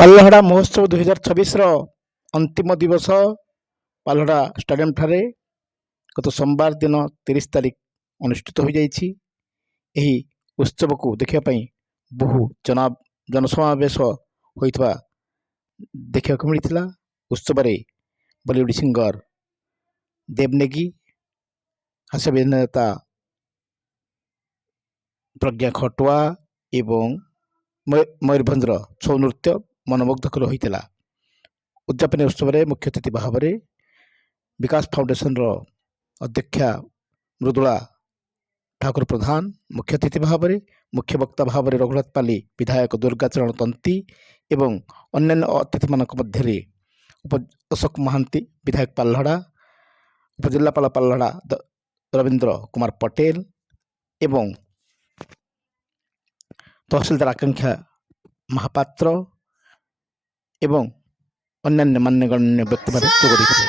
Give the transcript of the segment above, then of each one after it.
ପାଲଲହଡ଼ା ମହୋତ୍ସବ 2026ର ଅନ୍ତିମ ଦିବସ ପାଲଲହଡ଼ା ଷ୍ଟାଡିୟମ ଠାରେ ଗତ ସୋମବାର ଦିନ 30 ତାରିଖ ଅନୁଷ୍ଠିତ ହୋଇଯାଇଛି। ଏହି ଉତ୍ସବକୁ ଦେଖିବା ପାଇଁ ବହୁ ଜନସମାବେଶ ହୋଇଥିବା ଦେଖିବାକୁ ମିଳିଥିଲା। ଉତ୍ସବରେ ବଲିଉଡ୍ ସିଙ୍ଗର ଦେବ ନେଗୀ, ହାସ୍ୟ ଅଭିନେତା ପ୍ରଜ୍ଞା ଖଟୁଆ ଏବଂ ମୟୂରଭଞ୍ଜର ଛଉ ନୃତ୍ୟ ମନମୁଗ୍ଧକର ହୋଇଥିଲା। ଉଦ୍ଯାପନୀ ଉତ୍ସବରେ ମୁଖ୍ୟ ଅତିଥି ଭାବରେ ବିକାଶ ଫାଉଣ୍ଡେସନର ଅଧ୍ୟକ୍ଷା ମୃଦୁଳା ଠାକୁର ପ୍ରଧାନ, ମୁଖ୍ୟ ଅତିଥି ଭାବରେ ମୁଖ୍ୟ ବକ୍ତା ଭାବରେ ରଘୁନାଥ ପାଲି ବିଧାୟକ ଦୁର୍ଗାଚରଣ ତନ୍ତୀ ଏବଂ ଅନ୍ୟାନ୍ୟ ଅତିଥିମାନଙ୍କ ମଧ୍ୟରେ ଅଶୋକ ମହାନ୍ତି ବିଧାୟକ ପାଲଲହଡ଼ା, ଉପଜିଲ୍ଲାପାଳ ପାଲଲହଡ଼ା ରବୀନ୍ଦ୍ର କୁମାର ପଟେଲ ଏବଂ ତହସିଲଦାର ଆକାଂକ୍ଷା ମହାପାତ୍ର ଏବଂ ଅନ୍ୟାନ୍ୟ ମାନ୍ୟଗଣ୍ୟ ବ୍ୟକ୍ତିମାନେ ଯୋଗ ଦେଇଥିଲେ।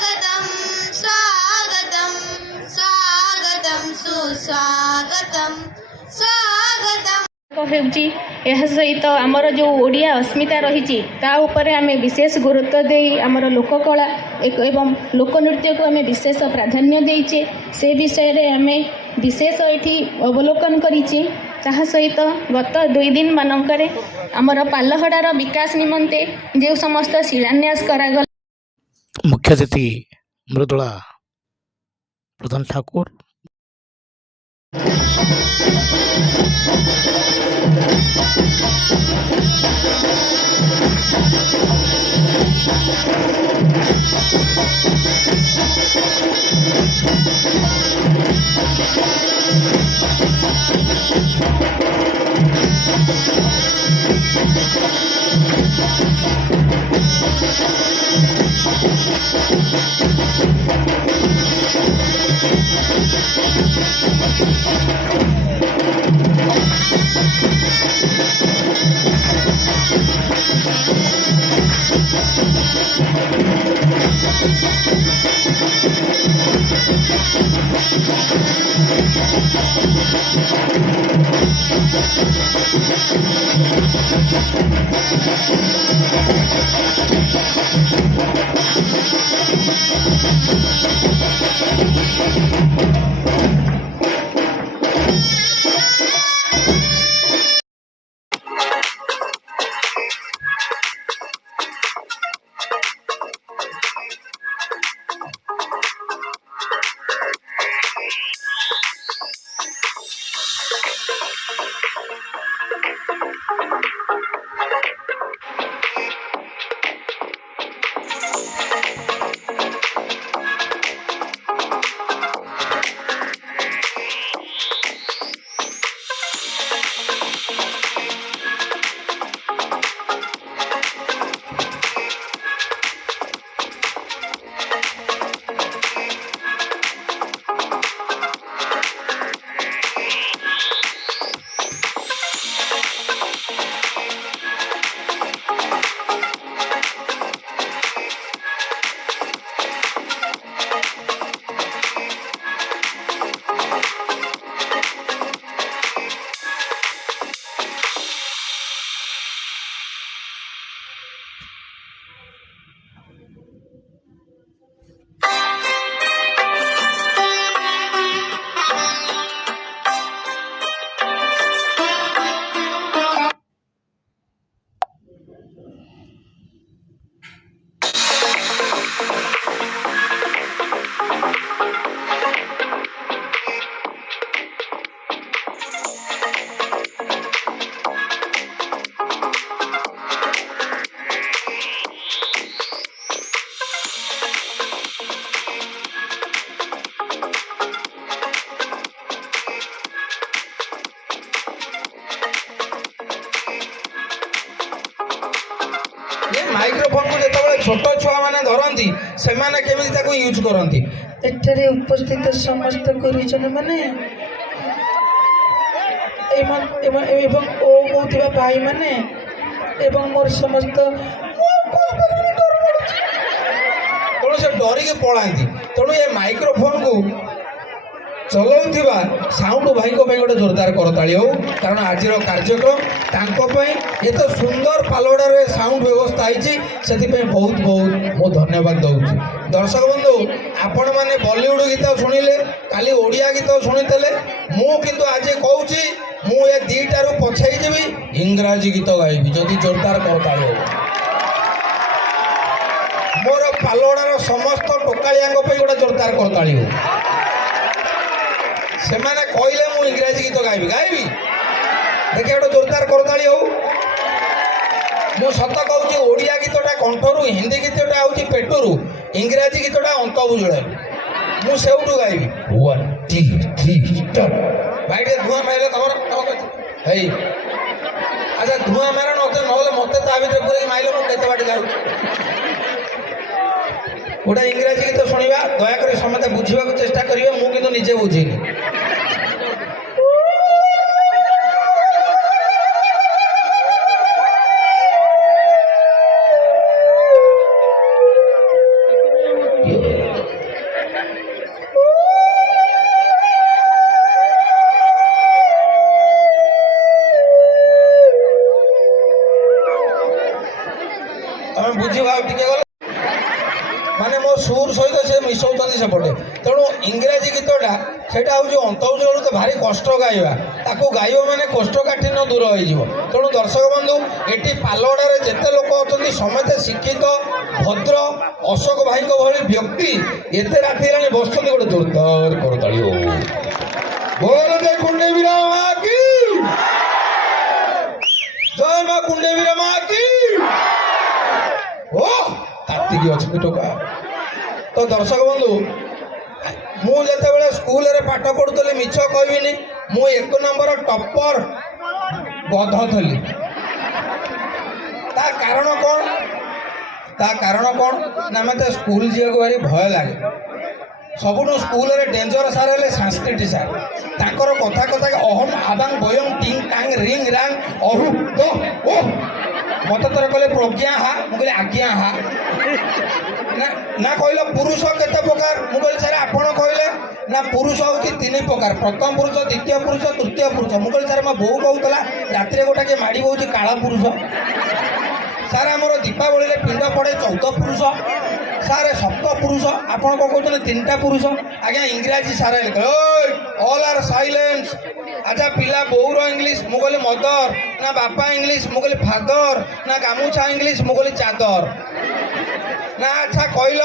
ହେଉଛି ଏହା ସହିତ ଆମର ଯେଉଁ ଓଡ଼ିଆ ଅସ୍ମିତା ରହିଛି ତା ଉପରେ ଆମେ ବିଶେଷ ଗୁରୁତ୍ୱ ଦେଇ ଆମର ଲୋକକଳା ଏବଂ ଲୋକନୃତ୍ୟକୁ ଆମେ ବିଶେଷ ପ୍ରାଧାନ୍ୟ ଦେଇଛେ। ସେ ବିଷୟରେ ଆମେ ବିଶେଷ ଏଠି ଅବଲୋକନ କରିଛେ। ତାହା ସହିତ ଗତ 2 ଦିନ ମାନଙ୍କରେ ଆମର ପାଲଲହଡ଼ାର ବିକାଶ ନିମନ୍ତେ ଯେଉଁ ସମସ୍ତ ଶିଳାନ୍ୟାସ କରାଗଲା। ମୁଖ୍ୟ ଅତିଥି ମୃଦୁଳା ପ୍ରଧାନ ଠାକୁର, माइक्रोफोन को जेतबेले छोट छुआ माने धरंती सेमाने केमिति ताको यूज करंती। एठारे उपस्थित समस्त गुरुजन माने एवं ओ होतिबा भाई माने एवं मोर समस्त तेणु से डरिके पलांती। तेणु ये माइक्रोफोन को ଚଲାଉଥିବା ସାଉଣ୍ଡ ଭାଇଙ୍କ ପାଇଁ ଗୋଟେ ଜୋରଦାର କରତାଳି ହଉ, କାରଣ ଆଜିର କାର୍ଯ୍ୟକ୍ରମ ତାଙ୍କ ପାଇଁ ଏତେ ସୁନ୍ଦର ପାଲଗଡ଼ାରେ ସାଉଣ୍ଡ ବ୍ୟବସ୍ଥା ହେଇଛି, ସେଥିପାଇଁ ବହୁତ ବହୁତ ମୁଁ ଧନ୍ୟବାଦ ଦେଉଛି। ଦର୍ଶକ ବନ୍ଧୁ, ଆପଣମାନେ ବଲିଉଡ଼ ଗୀତ ଶୁଣିଲେ, କାଲି ଓଡ଼ିଆ ଗୀତ ଶୁଣିଥିଲେ, ମୁଁ କିନ୍ତୁ ଆଜି କହୁଛି ମୁଁ ଏ ଦୁଇଟାରୁ ପଛେଇ ଯିବି, ଇଂରାଜୀ ଗୀତ ଗାଇବି, ଯଦି ଜୋରଦାର କରତାଳି ହଉ। ମୋର ପାଲଗଡ଼ାର ସମସ୍ତ ଟୋକାଳିଆଙ୍କ ପାଇଁ ଗୋଟେ ଜୋରଦାର କରତାଳି ହଉ। ସେମାନେ କହିଲେ ମୁଁ ଇଂରାଜୀ ଗୀତ ଗାଇବି, ଦେଖେ ଗୋଟେ ଜୋରଦାର କରତାଳି ହଉ। ମୁଁ ସତ କହୁଛି, ଓଡ଼ିଆ ଗୀତଟା କଣ୍ଠରୁ, ହିନ୍ଦୀ ଗୀତଟା ହେଉଛି ପେଟରୁ, ଇଂରାଜୀ ଗୀତଟା ଅନ୍ତବୁଜୁଳାରୁ। ମୁଁ ସେଇଠୁ ଗାଇବି 1 2 3 ଷ୍ଟାର୍ଟ। ଭାଇ ଟିକେ ଧୂଆଁ ମାରିଲେ ତମର ହେଇ, ଆଚ୍ଛା ଧୂଆଁ ମାର ନହେଲେ ମତେ ତା ଭିତରେ ପୁରେଇ ମାଇଲେ ମୁଁ କେତେ ବାଟ ଯାଉଛି। ଗୋଟେ ଇଂରାଜୀ ଗୀତ ଶୁଣିବା, ଦୟାକରି ସମସ୍ତେ ବୁଝିବାକୁ ଚେଷ୍ଟା କରିବେ, ମୁଁ କିନ୍ତୁ ନିଜେ ବୁଝିନି। ତମେ ବୁଝିବା ଆଉ ଟିକେ ଗଲେ ମାନେ ମୋ ସୁର ସହିତ ସେ ମିଶାଉଛନ୍ତି ସେପଟେ। ତେଣୁ ଇଂରାଜୀ ଗୀତଟା ସେଇଟା ହେଉଛି ଅନ୍ତର୍ଜଳରୁ ତ ଭାରି କଷ୍ଟ ଗାଇବା, ତାକୁ ଗାଇବ ମାନେ କୋଷ୍ଠକାଠିନ୍ୟ ଦୂର ହେଇଯିବ। ତେଣୁ ଦର୍ଶକ ବନ୍ଧୁ, ଏଠି ପାଲଗଡ଼ାରେ ଯେତେ ଲୋକ ଅଛନ୍ତି ସମସ୍ତେ ଶିକ୍ଷିତ, ଭଦ୍ର, ଅଶୋକ ଭାଇଙ୍କ ଭଳି ବ୍ୟକ୍ତି ଏତେ ରାତି ହେଲାଣି ବସୁଛନ୍ତି, ଗୋଟେ ଜୋରଦାର କରତାଳି ହଉ। ବୋଲରେ କୁଣ୍ଡେବୀରା ମା କି ଜୟ, ମା କୁଣ୍ଡେବୀରା ମା କି। ଓ ତାତିକି ଅଛନ୍ତି ଟୋକା। ତ ଦର୍ଶକ ବନ୍ଧୁ, ମୁଁ ଯେତେବେଳେ ସ୍କୁଲରେ ପାଠ ପଢ଼ୁଥିଲି, ମିଛ କହିବିନି, ମୁଁ 1 ନମ୍ବର ଟପର ଗଧ ଥିଲି। ତା କାରଣ କ'ଣ ନା ମୋତେ ସ୍କୁଲ ଯିବାକୁ ଭାରି ଭୟ ଲାଗେ। ସବୁଠୁ ସ୍କୁଲରେ ଡେଞ୍ଜର ସାର୍ ହେଲେ ସାଂସ୍କ୍ରିଟ ସାର୍। ତାଙ୍କର କଥା ଅହମ୍ ଆବାଙ୍ଗ ବୟଂ ଟିଙ୍ଗ ଟାଙ୍ଗ ରିଙ୍ଗ ରାଙ୍ଗ ଅହୁ ତ ଓ। ମତେ ଥରେ କହିଲେ ପ୍ରଜ୍ଞା ହା, ମୁଁ କହିଲି ଆଜ୍ଞା ହା। ନା କହିଲେ ପୁରୁଷ କେତେ ପ୍ରକାର, ମୁଁ କହିଲି ସାର୍ ଆପଣ କହିଲେ। ନା ପୁରୁଷ ହେଉଛି 3 ପ୍ରକାର, ପ୍ରଥମ ପୁରୁଷ, ଦ୍ୱିତୀୟ ପୁରୁଷ, ତୃତୀୟ ପୁରୁଷ। ମୁଁ କହିଲି ସାର୍ ମୋ ବୋଉ କହୁଥିଲା ରାତିରେ ଗୋଟେ କିଏ ମାଡ଼ି ବଉଛି କାଳ ପୁରୁଷ। ସାର୍ ଆମର ଦୀପାବଳିରେ ପିଣ୍ଡ ପଡ଼େ 14 ପୁରୁଷ। ସାର୍ 7 ପୁରୁଷ, ଆପଣ କ'ଣ କହୁଛନ୍ତି 3ଟା ପୁରୁଷ। ଆଜ୍ଞା ଇଂରାଜୀ ସାର୍ ଅଲ୍ ଆର୍ ସାଇଲେନ୍ସ। ଆଚ୍ଛା ପିଲା ବୋଉର ଇଂଲିଶ, ମୁଁ କହିଲି ମଦର। ନା ବାପା ଇଂଲିଶ, ମୁଁ କହିଲି ଫାଦର। ନା ଗାମୁଛା ଇଂଲିଶ, ମୁଁ କହିଲି ଚାଦର। ନା ଆଚ୍ଛା କହିଲ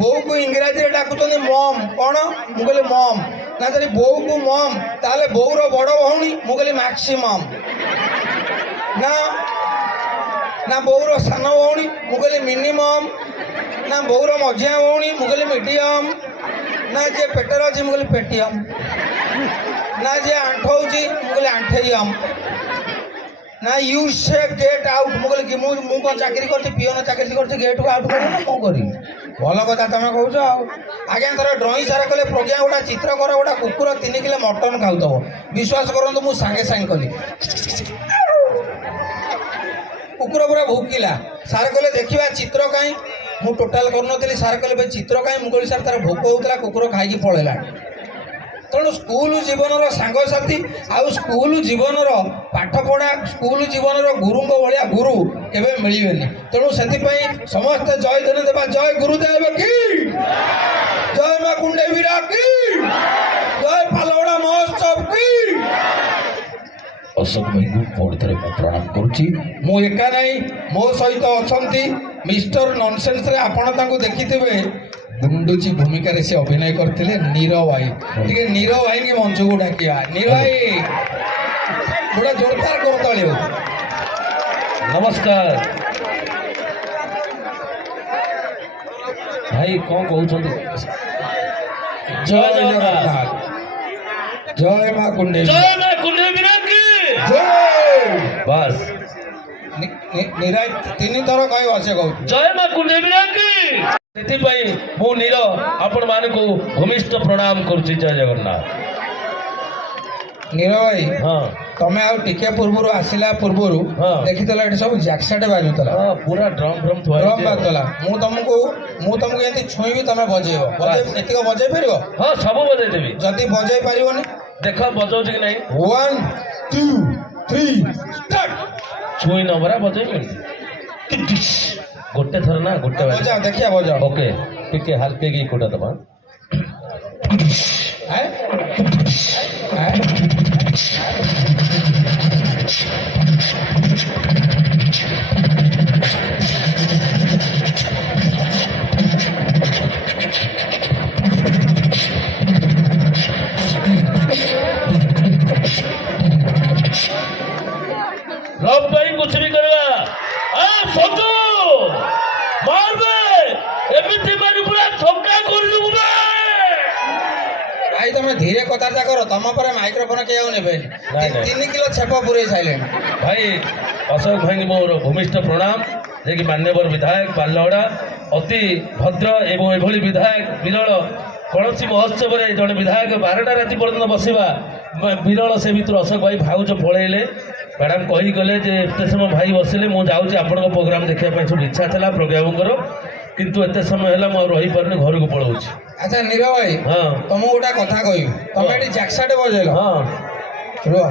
ବୋଉକୁ ଇଂରାଜୀରେ ଡାକୁଛନ୍ତି ମମ୍, କ'ଣ? ମୁଁ କହିଲି ମମ୍। ନା ଯଦି ବୋଉକୁ ମମ୍, ତାହେଲେ ବୋଉର ବଡ଼ ଭଉଣୀ, ମୁଁ କହିଲି ମ୍ୟାକ୍ସିମମ୍। ନା ବୋଉର ସାନ ଭଉଣୀ, ମୁଁ କହିଲି ମିନିମମ୍। ନା ବୋଉର ମଝିଆ ଭଉଣୀ, ମୁଁ କହିଲି ମିଡ଼ିୟମ୍। ନା ଯିଏ ପେଟରେ ଅଛି, ମୁଁ କହିଲି ପେଟିୟମ୍। ନା ଯିଏ ଆଣ୍ଠଉଛି, ମୁଁ କହିଲି ଆଣ୍ଠେଇୟମ୍। ନା ୟୁ ସେ ଗେଟ୍ ଆଉଟ୍, ମୁଁ କହିଲି ମୁଁ କ'ଣ ଚାକିରି କରିଛି, ପିଅନ ଚାକିରି କରିଛି, ଗେଟ୍କୁ ଆଉଟ୍ କରିବି ନା କ'ଣ କରିବି? ଭଲ କଥା ତମେ କହୁଛ ଆଉ। ଆଜ୍ଞା ଥରେ ଡ୍ରଇଂ ସାର୍ କହିଲେ ପ୍ରଜ୍ଞା ଗୋଟେ ଚିତ୍ର କର, ଗୋଟେ କୁକୁର 3 କିଲୋ ମଟନ୍ ଖାଉଥିବ। ବିଶ୍ୱାସ କରନ୍ତୁ ମୁଁ ସାଙ୍ଗେ କଲି। କୁକୁର ପୁରା ଭୋକିଲା। ସାର୍ କହିଲେ ଦେଖିବା ଚିତ୍ର କାହିଁ। ମୁଁ ଟୋଟାଲ କରୁନଥିଲି। ସାର୍ କହିଲେ ଭାଇ ଚିତ୍ର କାହିଁ। ମୁଁ କହିଲି ସାର୍ ତାର ଭୋକ ହେଉଥିଲା, କୁକୁର ଖାଇକି ପଳେଇଲା। ତେଣୁ ସ୍କୁଲ ଜୀବନର ସାଙ୍ଗସାଥୀ ଆଉ ସ୍କୁଲ ଜୀବନର ପାଠପଢ଼ା, ସ୍କୁଲ ଜୀବନର ଗୁରୁଙ୍କ ଭଳିଆ ଗୁରୁ କେବେ ମିଳିବେନି। ତେଣୁ ସେଥିପାଇଁ ସମସ୍ତେ ଜୟ ଧନ ଦେବା। ଜୟ ଗୁରୁଦେବ କି ଜୟ, ମା କୁଣ୍ଡେବୀରା କି ଜୟ, ପାଲଗଡ଼ା ମହୋତ୍ସବ କି। ଅଶୋକ ଭାଇଙ୍କୁ ପୁଣି ଥରେ ମୁଁ ପ୍ରଣାମ କରୁଛି। ମୁଁ ଏକା ନାହିଁ, ମୋ ସହିତ ଅଛନ୍ତି ମିଷ୍ଟର ନନସେନ୍ସରେ ଆପଣ ତାଙ୍କୁ ଦେଖିଥିବେ, ଗୁଣ୍ଡୁଚି ଭୂମିକାରେ ସେ ଅଭିନୟ କରିଥିଲେ, ନୀର ଭାଇ। ଟିକେ ନୀର ଭାଇକି ମଞ୍ଚକୁ ଡାକିବା। ନୀର ଭାଇ ଗୋଟେ ଜୋରଦାର କରତାଳି ହଉ। ନମସ୍କାର ଭାଇ, କ'ଣ କହୁଛନ୍ତି? ଜୟ ଜଗନ୍ନାଥ, ଜୟ ମା କୁଣ୍ଡେବୀ, ଜୟ ମା କୁଣ୍ଡେବୀରା କି ଜୟ। ବାସ୍ ନିରାଜ 3 ଥର କହିବ, ସେ କହୁଛି ଜୟ ମା କୁଣ୍ଡେବୀରା କି। ସେଥିପାଇଁ ମୁଁ ନୀର ଆପଣମାନଙ୍କୁ ଭୂମିଷ୍ଠ ପ୍ରଣାମ କରୁଛି। ଜୟ ଜଗନ୍ନାଥ। ନୀର ଭାଇ, ହଁ ତମେ ଆଉ ଟିକେ ପୂର୍ବରୁ ଆସିଲା ପୂର୍ବରୁ ହଁ। ଦେଖିଥିଲା ଏଠି ସବୁ ଜ୍ୟାକ୍ସାଟ ବାଜୁଥିଲା ହଁ ପୁରା ଡ୍ରମ୍ ଡ୍ରମ୍ ଥୁଆ ଡ୍ରମ୍ ହେଇଛି। ବାଜୁଥିଲା ମୁଁ ତମକୁ ଏମିତି ଛୁଇଁବି ତମେ ବଜେଇବ ଏତିକ ବଜେଇ ପାରିବ ହଁ ସବୁ ବଜେଇ ଦେବି। ଯଦି ବଜେଇ ପାରିବନି ଦେଖ ବଜଉଛି କି ନାହିଁ। 1 2 3 ଷ୍ଟାର୍ଟ ଛୁଇଁ ନବରା ବଜେଇବି। ଗୋଟେ ଥର ନା ଗୋଟେ ବାଜି। ବଜାଅ ଦେଖିଆ ବଜାଅ ଓକେ ଟିକେ ହାଲକେ କି କୋଟା ଦବା। ଆଏ? ଆଏ? रब भाई कुछ भी करेगा। सोचो मार दे एमिति मारी पूरा धक्का कर दूं मैं। ଭାଇ ତମେ ଧୀରେ କଥାବାର୍ତ୍ତା କର ତମ ପରେ ମାଇକ୍ରୋଫୋନ କେହି ଆଉ ନେବେନି ନାଇଁ, ନାଇଁ। 3 କିଲୋ ଛେପ ପୁରେଇ ସାଇଲେଣି भाई अशोक भाई मोर भूमिष्ठ प्रणाम जे कि मान्यवर विधायक बाल्लहड़ा अति भद्र एवं एभली विधायक विरल कौनसी महोत्सव में जड़े विधायक 12टा राति पर्यटन बसवा विरल से भितर अशोक भाई भाउज पलैले मैडम कही गले जे एते समय भाई बसिले मु जाऊँ आपण प्रोग्राम देखा सब इच्छा था प्रोग्राम किंतु एते समय है रही पारे घर को पलाऊँ। ଆଚ୍ଛା ନୀର ଭାଇ हाँ ତମକୁ ଗୋଟେ କଥା କହିବି ତମେ ଏଠି ଜ୍ୟାକ୍ସାଟ ବଜେଇଲ हाँ ରୁହ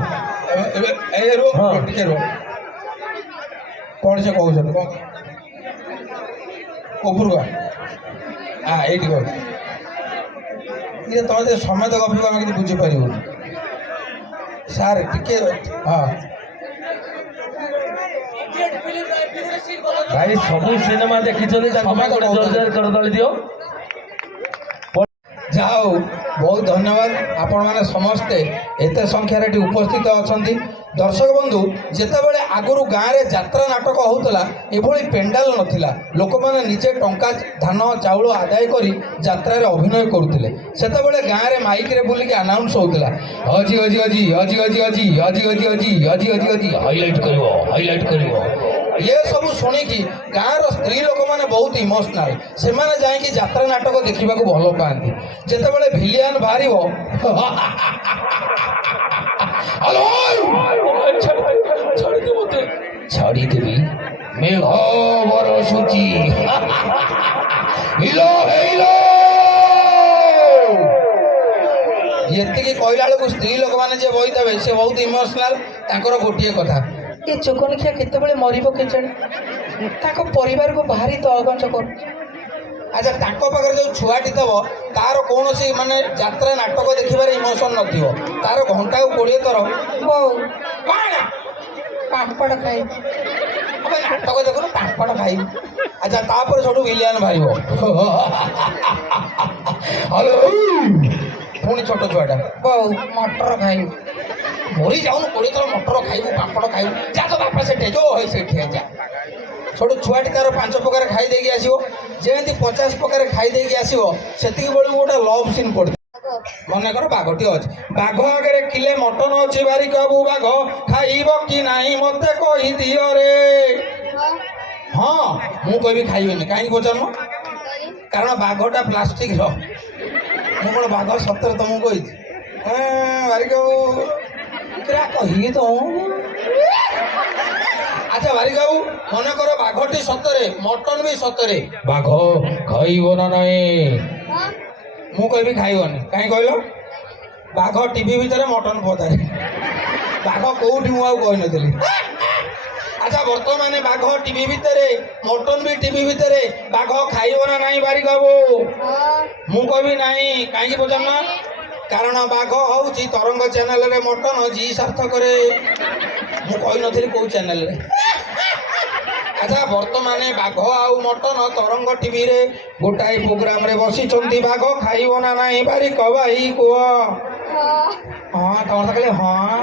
ରୁହ ହଁ। ଟିକେ ରୁହ କଣ ସେ କହୁଛନ୍ତି କଣ ଉପରକୁ ଏଇଠି କହ ଇଏ ତମେ ଯଦି ସମେତ ଗପିବ ଆମେ କିଛି ବୁଝିପାରିବୁନି ସାର୍ ଟିକେ ହଁ भाई सबू सिनेमा देखी जोर करदली दियो। ଯାହା ହଉ ବହୁତ ଧନ୍ୟବାଦ ଆପଣମାନେ ସମସ୍ତେ ଏତେ ସଂଖ୍ୟାରେ ଏଠି ଉପସ୍ଥିତ ଅଛନ୍ତି ଦର୍ଶକ ବନ୍ଧୁ ଯେତେବେଳେ ଆଗରୁ ଗାଁରେ ଯାତ୍ରା ନାଟକ ହେଉଥିଲା ଏଭଳି ପେଣ୍ଡାଲ ନଥିଲା ଲୋକମାନେ ନିଜେ ଟଙ୍କା ଧାନ ଚାଉଳ ଆଦାୟ କରି ଯାତ୍ରାରେ ଅଭିନୟ କରୁଥିଲେ ସେତେବେଳେ ଗାଁରେ ମାଇକରେ ବୁଲିକି ଆନାଉନ୍ସ ହେଉଥିଲା ଅଜି ଅଜି ଅଜି ଅଜି ଅଜି ଅଜି ଅଜି ଅଜି ଅଜି ଅଜି ଅଜି ଅଜି ହାଇଲାଇଟ୍ କରିବ ये सब शुणिकी गाँव स्त्री लोक मैंने बहुत इमोशनाल से जाकि यात्रा नाटक देखा भल पाती जितेबाला भिलियन बाहर छाड़देवी मेघ बरसुची ये कहला बेलू स्त्री लोक मैंने जे बही देवे से बहुत इमोशनाल तांकर गोटे कथा ये चोकनखिया केतबेले मरिब केजाणी ताको परिवार को भारी तळगंज कर अच्छा ताको पाखरे जो छुआटी दब तार कौन सी माने यात्रा नाटक देखिबार इमोशन नथिबो तार घंटा को 20 थर बो काना पापड़ खाई अबे नाटक देखो पापड़ खाई अच्छा तापर छोटू विलियन भाईबो हेलो पुणी छोट छुआटा बो मटर खाई मरी जाऊन 20 थर मटर खाइबू पापड़ खाइबू जा तो बापा से जो है से जा छोट छुआटी तार 5 प्रकार खाई देगी आसीबो जेमती 50 प्रकार खाई देगी आसीबो सेतिकी बेलू गोटे लव सीन पड़ मन कर बाघटी अच्छे बाघ आगे किले मटन अच्छी बारी कहबू बाघ खाइब कि नहीं मत कही दियो रे हाँ मु कहबी खाइबेनी कहीं पचार कारण बाघटा प्लास्टिक मुझे बाघ सतर तुमको कही बारी कहबू कही तो अच्छा बारी कहबू मन कर बाघटी सतरे मटन भी सतरे बाघ खाइब ना नहीं मु कहबी खाइबनी कहीं कहल बाघ टीवी भितर मटन पदारे बाघ कौटी मुझे नी अच्छा बर्तमान बाघ टीवी भितर मटन भी टीवी भितर बाघ खाइब ना नहीं बारी कहबू मु कहबी नहीं कहीं पचार कारण बाघ हूँ तरंग चैनल रे मटन जी सार्थक मु कही नी कौ चैनल रे अच्छा बर्तमान बाघ आउ मटन तरंग टीवी रे गोटाए प्रोग्राम रे बसी बाघ खाइब ना नहीं बारी कबाई कह हाँ तुम तो कहले हाँ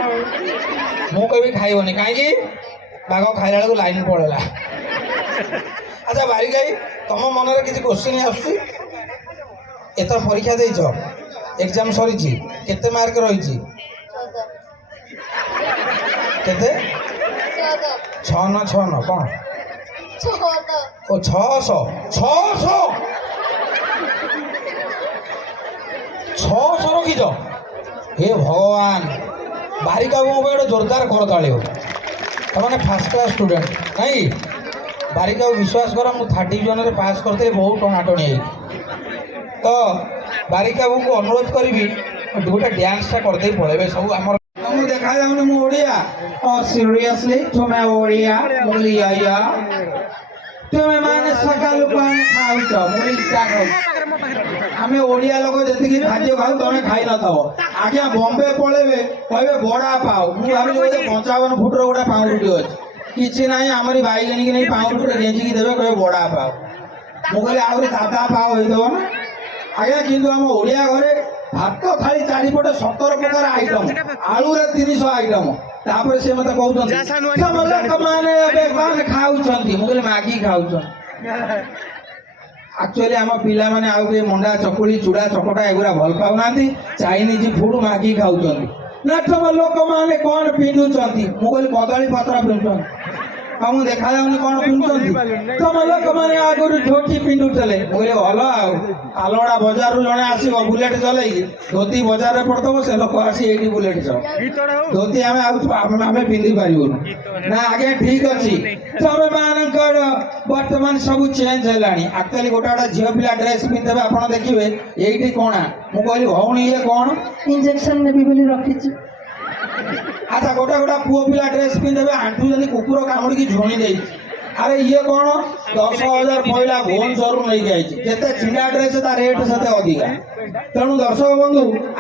मु कभी खाइबनी कहीं बाघ खाइला बेलू लाइन पड़ेगा अच्छा बारी गाई तुम मन में किसी क्वेश्चन आसुची एथर परीक्षा देच एग्जाम सरी केते मार्क रही केते 6 न 6 न कौन ओ 600 रखीच हे भगवान ବାରିକା ବାବୁଙ୍କ ପାଇଁ ଗୋଟେ ଜୋରଦାର କରତାଳି ହଉ। ତାମାନେ ଫାର୍ଷ୍ଟ କ୍ଲାସ୍ ଷ୍ଟୁଡେଣ୍ଟ ନାଇଁ ବାରିକାକୁ ବିଶ୍ୱାସ କର ମୁଁ 30 ଜନରେ ପାସ୍ କରିଥିଲି ବହୁତ ଟଣାଟଣି ହେଇକି। ତ ବାରିକା ବାବୁଙ୍କୁ ଅନୁରୋଧ କରିବି ଗୋଟେ ଡ୍ୟାନ୍ସଟା କରିଦେଇ ପଳେଇବେ ସବୁ ଆମର। ମୁଁ ଦେଖାଯାଉନି ମୁଁ ଓଡ଼ିଆ ସିରିୟସଲି ତୁମେ ଓଡ଼ିଆ ତୁମେ ମାନେ ସକାଳୁ କ'ଣ ଖାଉଛ ମୁଁ ଇଚ୍ଛା ଖାଉଛି। ଆମେ ଓଡ଼ିଆ ଲୋକ ଯେତିକି ଖାଦ୍ୟ ଖାଉ ତମେ ଖାଇ ନଥିବ। ଆଜ୍ଞା ବମ୍ବେ ପଳେଇବେ କହିବେ ବଡ଼ା ପାଉ। ମୁଁ ଭାବିଲି ବୋଧେ 55 ଫୁଟର ଗୋଟେ ପାଉଁରୁଟି ଅଛି। କିଛି ନାହିଁ ଆମରି ଭାଇ କିଣିକି ନେଇ ପାଉଁରୁଟିରେ ଗେଞ୍ଜିକି ଦେବେ କହିବେ ବଡ଼ା ପାଉ। ମୁଁ କହିଲି ଆହୁରି ଦାଦା ପାଉ ହେଇଥିବ ନା ଆଜ୍ଞା। କିନ୍ତୁ ଆମ ଓଡ଼ିଆ ଘରେ ଭାତ ଥାଳି ଚାରିପଟେ 17 ପ୍ରକାର ଆଇଟମ, ଆଳୁରେ 300 ଆଇଟମ। ତାପରେ ସେ ମତେ କହୁଛନ୍ତି ତମ ଲୋକମାନେ ଏବେ କ'ଣ ଖାଉଛନ୍ତି? ମୁଁ କହିଲି ମାଗି ଖାଉଛନ୍ତି। ଆକ୍ଚୁଆଲି ଆମ ପିଲାମାନେ ଆଉ କେହି ମଣ୍ଡା ଚକୁଳି ଚୁଡ଼ା ଚକଟା ଏଗୁଡ଼ା ଭଲ ପାଉନାହାନ୍ତି। ଚାଇନିଜ ଫୁଡ ମାଗି ଖାଉଛନ୍ତି। ନା ତମ ଲୋକମାନେ କ'ଣ ପିନ୍ଧୁଛନ୍ତି? ମୁଁ କହିଲି କଦଳୀ ପତ୍ର ପିନ୍ଧୁଛନ୍ତି। ଆଉ ମୁଁ ଦେଖାଯାଉନି କ'ଣ ପିନ୍ଧୁଛନ୍ତି? ତମ ଲୋକମାନେ ଆଗରୁ ଧୋତି ପିନ୍ଧୁଥିଲେ। ମୁଁ କହିଲି ଭଲ ଆଉ ଆଲଗଡ଼ା ବଜାରରୁ ଜଣେ ଆସିବ ବୁଲେଟ ଚଲେଇକି ଧୋତି ବଜାରରେ ପଡ଼ିଥିବ ସେ ଲୋକ ଆସି ଏଇଠି ବୁଲେଟ ଚଳ ଧୋତି ଆମେ ପିନ୍ଧି ପାରିବୁନି। ନା ଆଜ୍ଞା ଠିକ ଅଛି ତମେ ମାନଙ୍କର ବର୍ତ୍ତମାନ ସବୁ ଚେଞ୍ଜ ହେଲାଣି। ଆକ୍ଚୁଆଲି ଗୋଟେ ଝିଅ ପିଲା ଡ୍ରେସ ପିନ୍ଧିବେ ଆପଣ ଦେଖିବେ ଏଇଠି କଣା। ମୁଁ କହିଲି ଭଉଣୀ ଇଏ କ'ଣ? ଇଞ୍ଜେକ୍ସନ ନେବି ବୋଲି ରଖିଛି। ଆଚ୍ଛା ଗୋଟେ ପୁଅ ପିଲା ଡ୍ରେସ ପିନ୍ଧିବେ ଆଣ୍ଠୁ ଯଦି କୁକୁର କାମୁଡ଼ିକି ଝୁଣି ଦେଇଛି। ଆରେ ଇଏ କ'ଣ 10,000 ପଇଲା ଭୁବନେଶ୍ୱରରୁ ନେଇକି ଆଇଛି। ଯେତେ ଛିଣ୍ଡା ଡ୍ରେସ ତା ରେଟ୍ ସେତେ ଅଧିକା। ତେଣୁ ଦର୍ଶକ ବନ୍ଧୁ